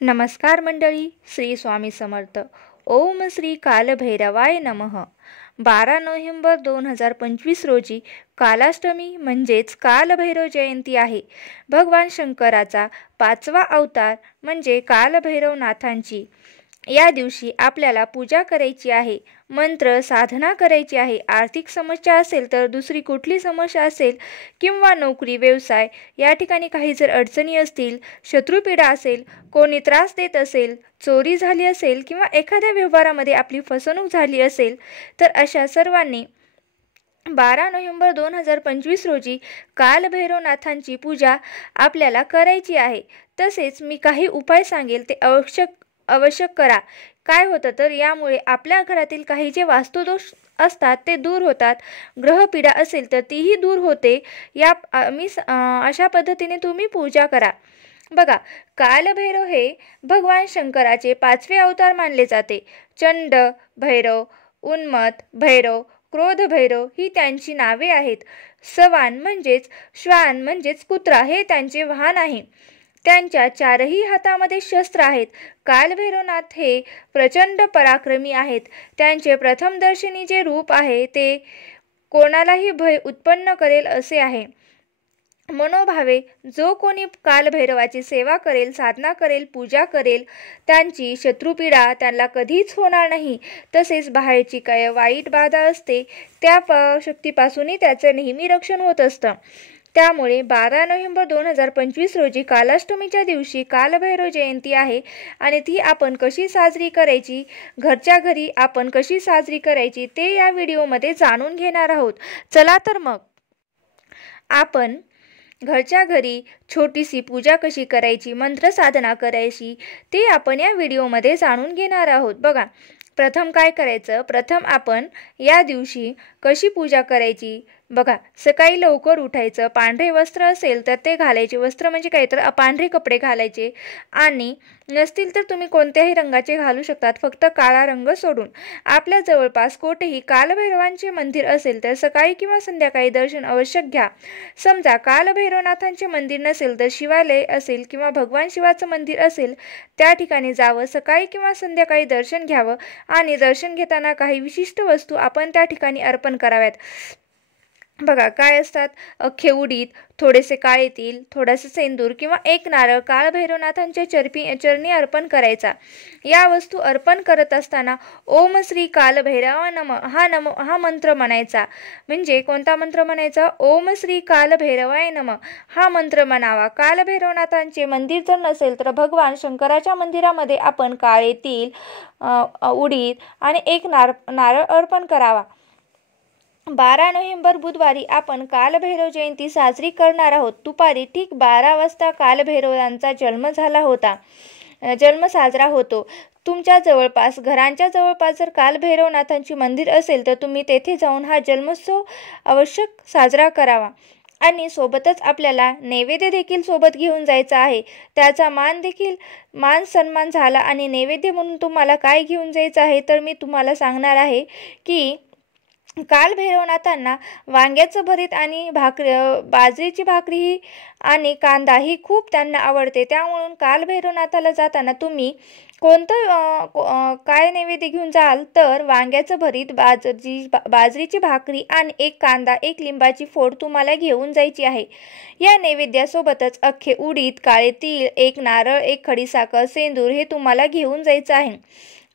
नमस्कार मंडळी, श्री स्वामी समर्थ. ओम श्री कालभैरवाय नमः. 12 नोव्हेंबर 2025 रोजी कालाष्टमी म्हणजेच कालभैरव जयंती आहे. भगवान शंकराचा 5वा अवतार म्हणजे कालभैरवनाथांची या दिवशी आपल्याला पूजा करायची आहे, मंत्र साधना करायची आहे. आर्थिक समस्या असेल तर दुसरी कुठली समस्या असेल किंवा नोकरी व्यवसाय या ठिकाणी काही जर अडचणी असतील, शत्रुपीडा असेल, कोणी त्रास देत असेल, चोरी झाली असेल किंवा एखाद्या व्यवहारामध्ये आपली फसवणूक झाली असेल तर अशा सर्वांनी 12 नोव्हेंबर 2025 रोजी कालभैरवनाथांची पूजा आपल्याला करायची आहे. तसेच मी काही उपाय सांगेल ते अवश्य करा. काय होतं तर यामुळे आपल्या घरातील काही जे वास्तुदोष असतात ते दूर होतात. ग्रहपीडा असेल तर तीही दूर होते. अशा पद्धतीने तुम्ही पूजा करा. बघा, कालभैरव हे भगवान शंकराचे 5वे अवतार मानले जाते. चंड भैरव, उन्मत्त भैरव, क्रोध भैरव ही त्यांची नावे आहेत. सवान म्हणजेच श्वान म्हणजेच कुत्रा हे त्यांचे वाहन आहे. त्यांच्या 4ही हातामध्ये शस्त्र आहेत. कालभैरवनाथ हे प्रचंड पराक्रमी आहेत. त्यांचे प्रथम दर्शनी जे रूप आहे ते कोणालाही भय उत्पन्न करेल असे आहे. मनोभावे जो कोणी कालभैरवाची सेवा करेल, साधना करेल, पूजा करेल, त्यांची शत्रुपीडा त्यांना कधीच होणार नाही. तसेच बाहेरची काय वाईट बाधा असते त्या शक्तीपासूनही त्याचं नेहमी रक्षण होत असतं. त्यामुळे 12 नोव्हेंबर 2025 रोजी कालाष्टमीच्या दिवशी कालभैरव जयंती आहे आणि ती आपण कशी साजरी करायची, घरच्या घरी आपण कशी साजरी करायची ते या व्हिडिओमध्ये जाणून घेणार आहोत. चला तर मग आपण घरच्या घरी छोटीशी पूजा कशी करायची, मंत्र साधना करायची ते आपण या व्हिडिओमध्ये जाणून घेणार आहोत. बघा, प्रथम काय करायचं, प्रथम आपण या दिवशी कशी पूजा करायची. बघा, सकाळी लवकर उठायचं, पांढरे वस्त्र असेल तर ते घालायचे. वस्त्र म्हणजे काय तर पांढरे कपडे घालायचे आणि नसतील तर तुम्ही कोणत्याही रंगाचे घालू शकतात, फक्त काळा रंग सोडून. आपल्या जवळपास कोठेही कालभैरवांचे मंदिर असेल तर सकाळी किंवा संध्याकाळी दर्शन अवश्य घ्या. समजा कालभैरवनाथांचे मंदिर नसेल तर शिवालय असेल किंवा भगवान शिवाचं मंदिर असेल त्या ठिकाणी जावं, सकाळी किंवा संध्याकाळी दर्शन घ्यावं आणि दर्शन घेताना काही विशिष्ट वस्तू आपण त्या ठिकाणी अर्पण कराव्यात. बघा, काय असतात, अख्खे उडीद, थोडेसे काळे तीळ, थोडासा सेंदूर किंवा एक नारळ कालभैरवनाथांच्या चरणी अर्पण करायचा. या वस्तू अर्पण करत असताना ओम श्री कालभैरवाय नमः हा मंत्र म्हणायचा. म्हणजे कोणता मंत्र म्हणायचा? ओम श्री कालभैरवाय नमः हा मंत्र म्हणावा. कालभैरवनाथांचे मंदिर जर नसेल तर भगवान शंकराच्या मंदिरामध्ये आपण काळे तीळ, उडीद आणि एक नारळ अर्पण करावा. 12 नोव्हेंबर बुधवारी आपण कालभैरव जयंती साजरी करणार आहोत. दुपारी ठीक 12 वाजता कालभैरवांचा जन्म साजरा होतो. तुमच्या जवळपास, घरांच्या जवळपास जर कालभैरवनाथांची मंदिर असेल तर तुम्ही तेथे जाऊन हा जन्मोत्सव अवश्य साजरा करावा. आणि सोबतच आपल्याला नैवेद्य देखील सोबत घेऊन जायचा आहे. त्याचा मान सन्मान झाला आणि नैवेद्य म्हणून तुम्हाला काय घेऊन जायचं आहे तर मी तुम्हाला सांगणार आहे की कालभैरवनाथांना वांग्याचं भरीत आणि बाजरीची भाकरी आणि कांदा ही खूप त्यांना आवडते. त्यामुळे कालभैरवनाथाला जाताना तुम्ही काय नैवेद्य घेऊन जाल तर वांग्याचं भरीत, बाजरीची भाकरी आणि एक कांदा, एक लिंबाची फोड तुम्हाला घेऊन जायची आहे. या नैवेद्यासोबतच अख्खे उडीद, काळे तीळ, एक नारळ, एक खडीसाखर, सेंदूर हे तुम्हाला घेऊन जायचं आहे.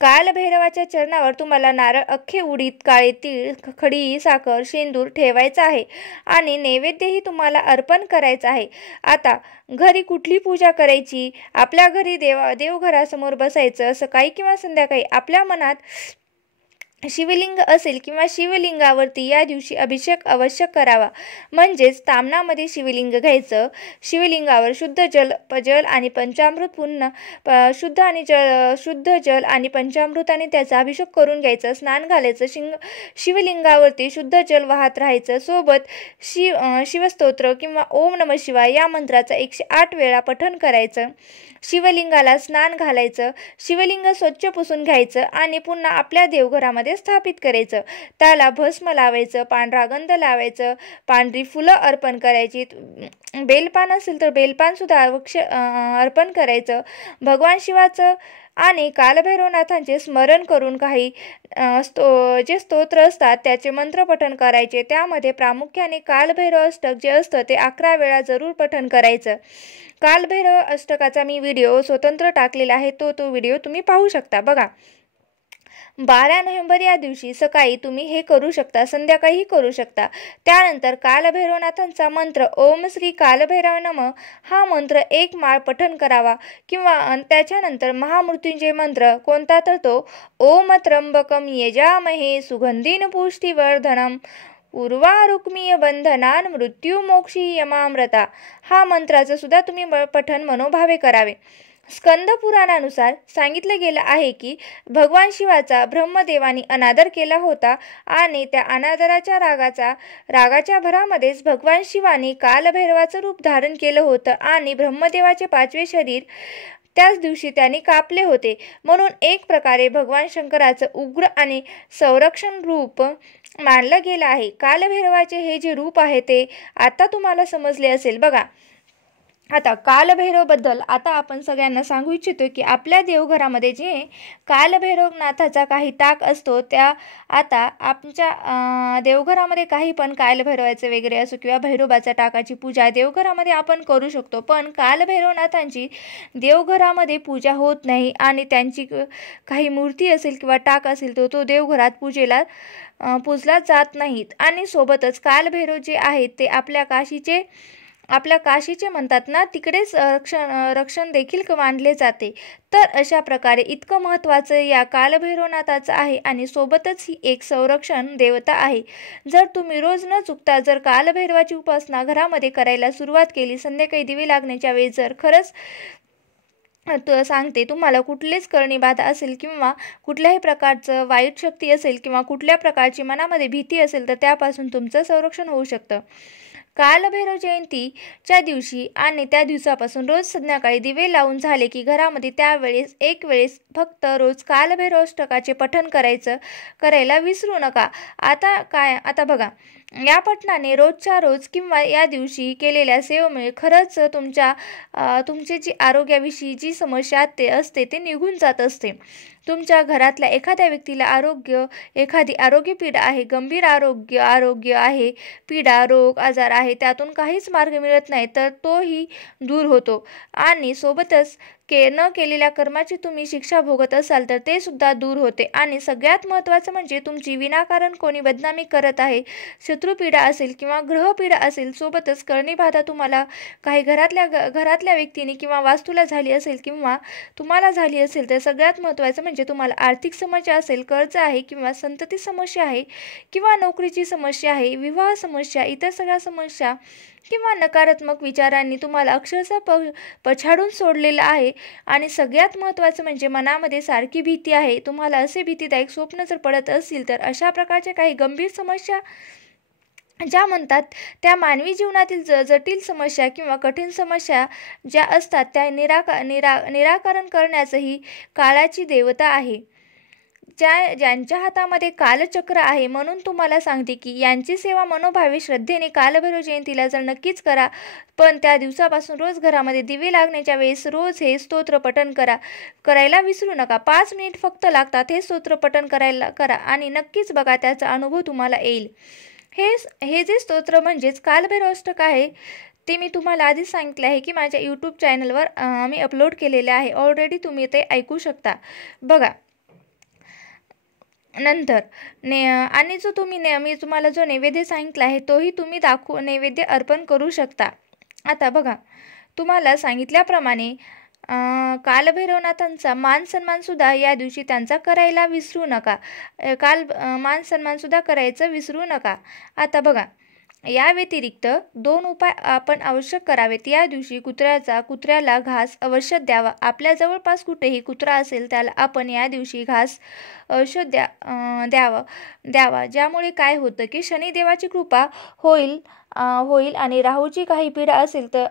कालभैरवाच्या चरणावर तुम्हाला नारळ, अख्खे उडीद, काळे तीळ, खडी साखर, शेंदूर ठेवायचा आहे आणि नैवेद्यही तुम्हाला अर्पण करायचा आहे. आता घरी कुठली पूजा करायची? आपल्या घरी देवघरासमोर बसायचं. सकाळी किंवा संध्याकाळी आपल्या मनात शिवलिंग असेल किंवा शिवलिंगावरती या दिवशी अभिषेक अवश्य करावा. म्हणजेच तामणामध्ये शिवलिंग घ्यायचं. शिवलिंगावर शुद्ध जल आणि पंचामृत, पुन्हा शुद्ध जल आणि पंचामृताने त्याचा अभिषेक करून घ्यायचं. स्नान घालायचं. शिवलिंगावरती शुद्ध जल वाहत राहायचं. सोबत शिवस्तोत्र किंवा ओम नमः शिवाय या मंत्राचा 108 वेळा पठण करायचं. शिवलिंगाला स्नान घालायचं. शिवलिंग स्वच्छ पुसून घ्यायचं आणि पुन्हा आपल्या देवघरामध्ये घरामध्ये स्थापित करायचं. त्याला भस्म लावायचं, पांढरा गंध लावायचं, पांढरी फुलं अर्पण करायची, बेलपान असेल तर बेलपानसुद्धा अर्पण करायचं. भगवान शिवाचं आणि कालभैरवनाथांचे स्मरण करून काही जे स्तोत्र असतात त्याचे मंत्र पठण करायचे. त्यामध्ये प्रामुख्याने कालभैरव अष्टक जे असतं ते 11 वेळा जरूर पठण करायचं. कालभैरव अष्टकाचा मी व्हिडिओ स्वतंत्र टाकलेला आहे, तो व्हिडिओ तुम्ही पाहू शकता. बघा, 12 नोव्हेंबर या दिवशी सकाळी तुम्ही हे करू शकता, संध्याकाळीही करू शकता. त्यानंतर कालभैरवनाथांचा मंत्र ओम श्री कालभैरव नमः हा मंत्र 1 माळ पठण करावा किंवा त्याच्यानंतर महामृत्युंजय मंत्र कोणता तर तो ओम त्र्यंबकम यजामहे सुगंधीन पुष्टिवर्धनम उर्वारुक्मीय बंधनान मृत्यू मोक्षी यमामृता हा मंत्राचं सुद्धा तुम्ही पठण मनोभावे करावे. स्कंद पुराणानुसार सांगितलं गेलं आहे की भगवान शिवाचा ब्रह्मदेवानी अनादर केला होता आणि त्या अनादराच्या रागाच्या भरामध्येच भगवान शिवानी कालभैरवाचं रूप धारण केलं होतं आणि ब्रह्मदेवाचे 5वे शरीर त्याच दिवशी त्यांनी कापले होते. म्हणून एक प्रकारे भगवान शंकराचं उग्र आणि संरक्षण रूप मानलं गेलं आहे. कालभैरवाचे हे जे रूप आहे ते आता तुम्हाला समजले असेल. बघा, आता कालभैरवबद्दल आता आपण सगळ्यांना सांगू इच्छितो की आपल्या देवघरामध्ये जे कालभैरवनाथाचा काही टाक असतो त्या आता आमच्या देवघरामध्ये काही पण कालभैरवाचे वगैरे असो किंवा भैरोबाच्या टाकाची पूजा देवघरामध्ये आपण करू शकतो. पण कालभैरवनाथांची देवघरामध्ये पूजा होत नाही आणि त्यांची काही मूर्ती असेल किंवा टाक असेल तो देवघरात पूजला जात नाहीत. आणि सोबतच कालभैरव जे आहेत ते आपल्या काशीचे म्हणतात ना, तिकडेच रक्षण देखील मानले जाते. तर अशा प्रकारे इतकं महत्त्वाचं या कालभैरवनाथाचं आहे आणि सोबतच ही एक संरक्षण देवता आहे. जर तुम्ही रोज न चुकता जर कालभैरवाची उपासना घरामध्ये करायला सुरुवात केली, संध्याकाळी दिवे लागण्याच्या वेळेस जर खरंच सांगते तुम्हाला कुठलीच करणी बाधा असेल किंवा कुठल्याही प्रकारचं वाईट शक्ती असेल किंवा कुठल्या प्रकारची मनामध्ये भीती असेल तर त्यापासून तुमचं संरक्षण होऊ शकतं. कालभैरव जयंतीच्या दिवशी आणि त्या दिवसापासून रोज संध्याकाळी दिवे लावून झाले की घरामध्ये त्यावेळेस एक वेळेस फक्त रोज कालभैरव अष्टकाचे पठण करायला विसरू नका. आता बघा, या पठणाने रोजच्या रोज किंवा या दिवशी केलेल्या सेवेमुळे खरंच तुमची जी आरोग्याविषयी जी समस्या असते ते निघून जात असते. तुमच्या घरातल्या एखाद्या व्यक्तीला एखादी आरोग्य पीडा आहे, गंभीर आरोग्य आहे, पीडा रोग आजार आहे, त्यातून काहीच मार्ग मिळत नाही तर तोही दूर होतो. आणि सोबतच न केलेल्या कर्माची तुम्ही शिक्षा भोगत असाल तर ते सुद्धा दूर होते. आणि सगळ्यात महत्त्वाचं म्हणजे तुमची विनाकारण कोणी बदनामी करत आहे, शत्रुपीडा असेल किंवा ग्रहपीडा असेल, सोबतच करणीबाधा तुम्हाला काही घरातल्या व्यक्तीने किंवा वास्तूला झाली असेल किंवा तुम्हाला झाली असेल तर सगळ्यात महत्त्वाचं म्हणजे तुम्हाला आर्थिक समस्या असेल, कर्ज आहे किंवा संतती समस्या आहे किंवा नोकरीची समस्या आहे, विवाह समस्या, इतर सगळ्या समस्या किंवा नकारात्मक विचारांनी तुम्हाला अक्षरशः पछाडून सोडलेलं आहे. आणि सगळ्यात महत्त्वाचं म्हणजे मनामध्ये सारखी भीती आहे. तुम्हाला असे भीतीदायक स्वप्न जर पडत असतील तर अशा प्रकारच्या काही गंभीर समस्या ज्या म्हणतात त्या मानवी जीवनातील जटिल समस्या किंवा कठीण समस्या ज्या असतात त्या निराकरण करण्याचं ही काळाची देवता आहे. ज्यांच्या हातामध्ये कालचक्र आहे. म्हणून तुम्हाला सांगते की यांची सेवा मनोभावे श्रद्धेने कालभैरव जयंतीला जर नक्कीच करा. पण त्या दिवसापासून रोज घरामध्ये दिवे लागण्याच्या वेळेस रोज हे स्तोत्र पठण करायला विसरू नका. 5 मिनिट फक्त लागतात हे स्तोत्र पठण करा आणि नक्कीच बघा त्याचा अनुभव तुम्हाला येईल. हे जे स्तोत्र म्हणजेच कालभैरव अष्टक आहे ते मी तुम्हाला आधीच सांगितले आहे की माझ्या यूट्यूब चॅनलवर मी अपलोड केलेले आहे. ऑलरेडी तुम्ही ते ऐकू शकता. बघा, नंतर आणि जो मी तुम्हाला जो नैवेद्य सांगितला आहे तोही तुम्ही नैवेद्य अर्पण करू शकता. आता बघा, तुम्हाला सांगितल्याप्रमाणे कालभैरवनाथांचा मान सन्मान सुद्धा या दिवशी त्यांचा करायला विसरू नका. मान सन्मान सुद्धा करायचं विसरू नका. आता बघा, या व्यतिरिक्त 2 उपाय आपण आवश्यक करावेत. या दिवशी कुत्र्याला घास अवश्य द्यावा. आपल्या जवळपास कुठेही कुत्रा असेल त्याला आपण या दिवशी घास अवश्य द्यावा. ज्यामुळे काय होतं की शनिदेवाची कृपा होईल होईल आणि राहूची काही पीडा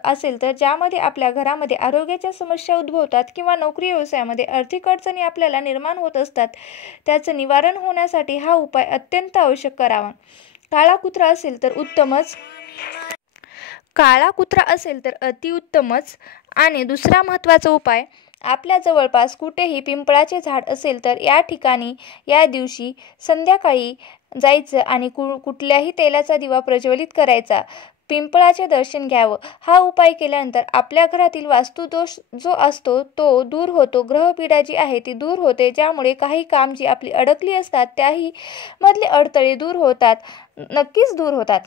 असेल तर ज्यामध्ये आपल्या घरामध्ये आरोग्याच्या समस्या उद्भवतात किंवा नोकरी व्यवसायामध्ये आर्थिक अडचणी आपल्याला निर्माण होत असतात, त्याचं निवारण होण्यासाठी हा उपाय अत्यंत आवश्यक करावा. काळा कुत्रा असेल तर उत्तमच, काळा कुत्रा असेल तर अतिउत्तमच. आणि दुसरा महत्त्वाचा उपाय, आपल्या जवळपास कुठेही पिंपळाचे झाड असेल तर या ठिकाणी या दिवशी संध्याकाळी जायचं आणि कुठल्याही तेलाचा दिवा प्रज्वलित करायचा, पिंपळाचे दर्शन घ्यावं. हा उपाय केल्यानंतर आपल्या घरातील वास्तुदोष जो असतो तो दूर होतो, ग्रहपीडा जी आहे ती दूर होते, ज्यामुळे काही काम जी आपली अडकली असतात त्याही मधले अडथळे दूर होतात, नक्कीच दूर होतात.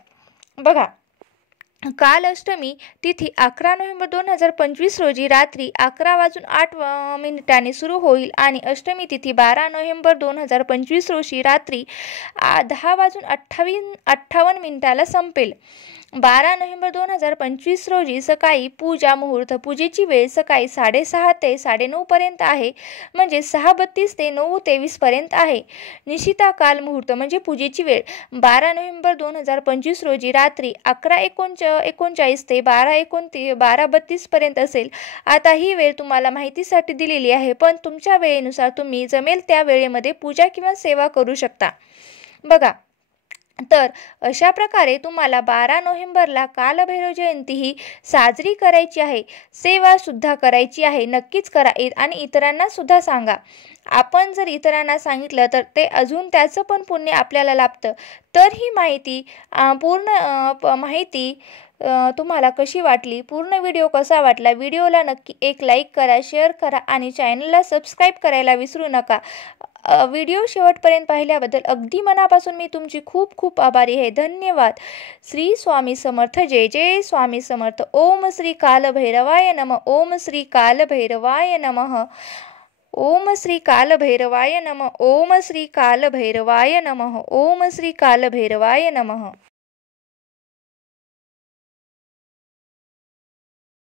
बघा, काल अष्टमी तिथी 11 नोव्हेंबर 2025 रोजी रात्री 11:08 सुरू होईल आणि अष्टमी तिथी 12 नोव्हेंबर 2025 रोजी रात्री 10:58 संपेल. 12 नोव्हेंबर 2025 रोजी सकाळी पूजा मुहूर्त, पूजेची वेळ सकाळी 6:30 ते 9:30 पर्यंत आहे, म्हणजे 6:32 ते 9:23 पर्यंत आहे. निशिता काल मुहूर्त म्हणजे पूजेची वेळ 12 नोव्हेंबर 2025 रोजी रात्री 11:39 ते 12:32 पर्यंत असेल. आता ही वेळ तुम्हाला माहितीसाठी दिलेली आहे, पण तुमच्या वेळेनुसार तुम्ही जमेल त्या वेळेमध्ये पूजा किंवा सेवा करू शकता. बघा, तर अशा प्रकारे तुम्हाला 12 नोव्हेंबरला कालभैरव जयंती ही साजरी करायची आहे, सेवा सुद्धा करायची आहे. नक्कीच करा आणि इतरांना सुद्धा सांगा. आपण जर इतरांना सांगितलं तर ते अजून त्याचं पण पुण्य आपल्याला लाभतं. तर ही पूर्ण माहिती तुम्हाला कशी वाटली, पूर्ण व्हिडिओ कसा वाटला, व्हिडिओला नक्की एक लाईक करा, शेअर करा आणि चॅनलला सबस्क्राईब करायला विसरू नका. व्हिडिओ शेवटपर्यंत पाहिल्याबद्दल अगदी मनापासून मी तुमची खूप खूप आभारी आहे. धन्यवाद. श्री स्वामी समर्थ. जय जय स्वामी समर्थ. ओम श्री कालभैरवाय नमः. ओम श्री कालभैरवाय नमः. ओम श्री कालभैरवाय नमः. ओम श्री कालभैरवाय नमः. ओम श्री कालभैरवाय नमः.